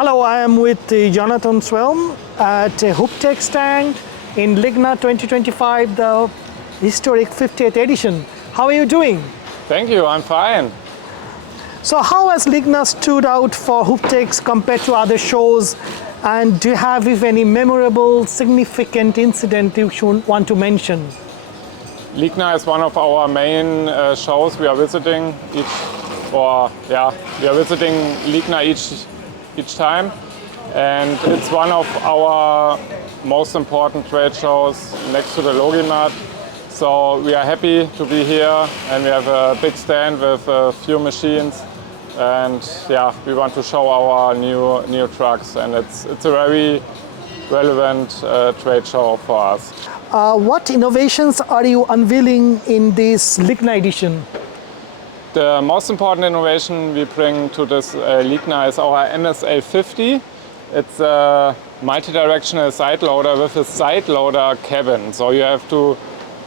Hello, I am with Jonathan Schwalm at HUBTEX stand in LIGNA 2025, the historic 50th edition. How are you doing? Thank you, I'm fine. So how has LIGNA stood out for HUBTEX compared to other shows? And do you have, if any, memorable, significant incident you should want to mention? LIGNA is one of our main shows we are visiting we are visiting LIGNA each time, and it's one of our most important trade shows next to the Logimat. So we are happy to be here, and we have a big stand with a few machines, and we want to show our new trucks, and it's a very relevant trade show for us. What innovations are you unveiling in this LIGNA edition? The most important innovation we bring to this LIGNA is our MSL50. It's a multidirectional side loader with a side loader cabin. So you have to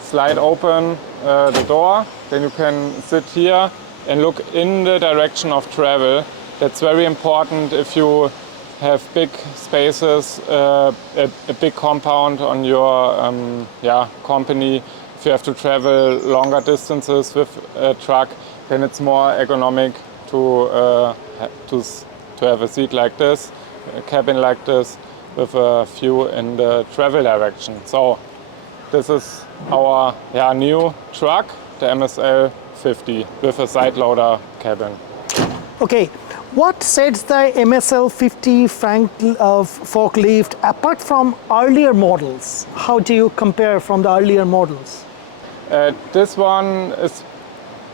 slide open the door, then you can sit here and look in the direction of travel. That's very important if you have big spaces, a big compound on your company. If you have to travel longer distances with a truck, then it's more economic to have a seat like this, a cabin like this, with a view in the travel direction. So this is our new truck, the MSL50, with a side loader cabin. Okay, what sets the MSL50 forklift apart from earlier models? How do you compare from the earlier models? This one is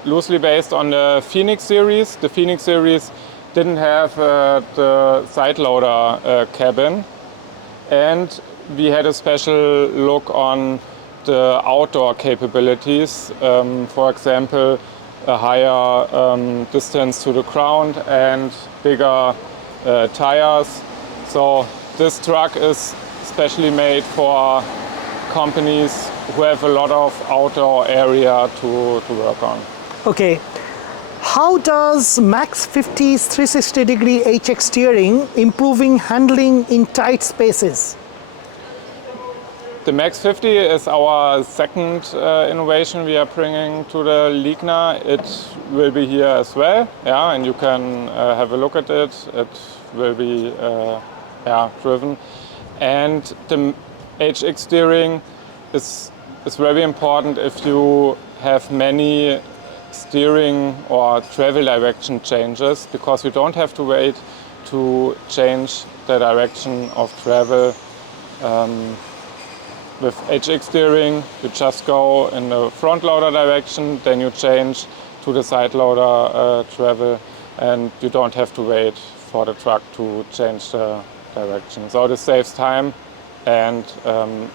loosely based on the Phoenix series. The Phoenix series didn't have the side loader cabin, and we had a special look on the outdoor capabilities. For example, a higher distance to the ground and bigger tires. So this truck is specially made for companies who have a lot of outdoor area to work on. Okay, how does Maxx 50's 360-degree HX steering improving handling in tight spaces? The Maxx 50 is our second innovation we are bringing to the LIGNA. It will be here as well, and you can have a look at it. It will be driven. And the HX steering is very important if you have many steering or travel direction changes, because you don't have to wait to change the direction of travel. With HX steering, you just go in the front loader direction, then you change to the side loader travel, and you don't have to wait for the truck to change the direction. So this saves time and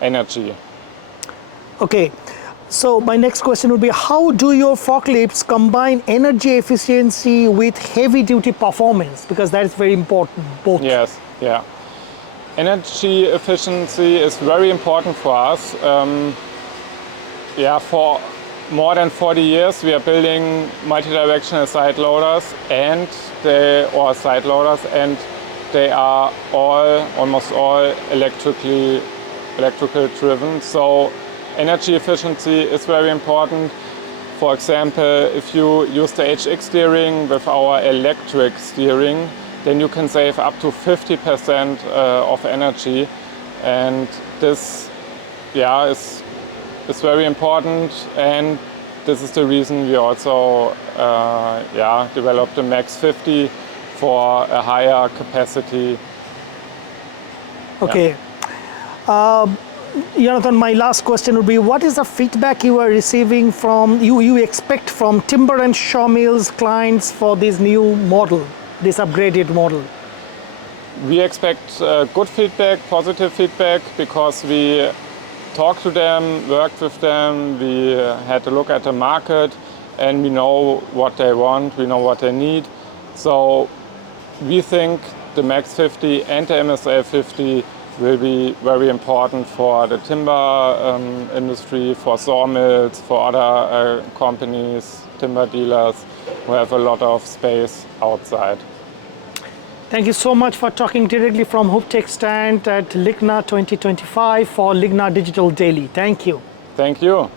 energy. Okay, so my next question would be, how do your forklifts combine energy efficiency with heavy-duty performance? Because that is very important, both. Yes, yeah. Energy efficiency is very important for us. For more than 40 years we are building multidirectional side loaders and they are almost all electrical driven. So energy efficiency is very important. For example, if you use the HX steering with our electric steering, then you can save up to 50% of energy, and this is very important, and this is the reason we also developed the Maxx 50 for a higher capacity. Okay. Jonathan, my last question would be, what is the feedback you are receiving from, you expect from timber and sawmills clients for this new model, this upgraded model? We expect good feedback, positive feedback, because we talked to them, worked with them, we had a look at the market, and we know what they want, we know what they need. So we think the Maxx 50 and the MSL50 will be very important for the timber industry, for sawmills, for other companies, timber dealers who have a lot of space outside. Thank you so much for talking directly from HUBTEX stand at LIGNA 2025 for LIGNA Digital Daily. Thank you. Thank you.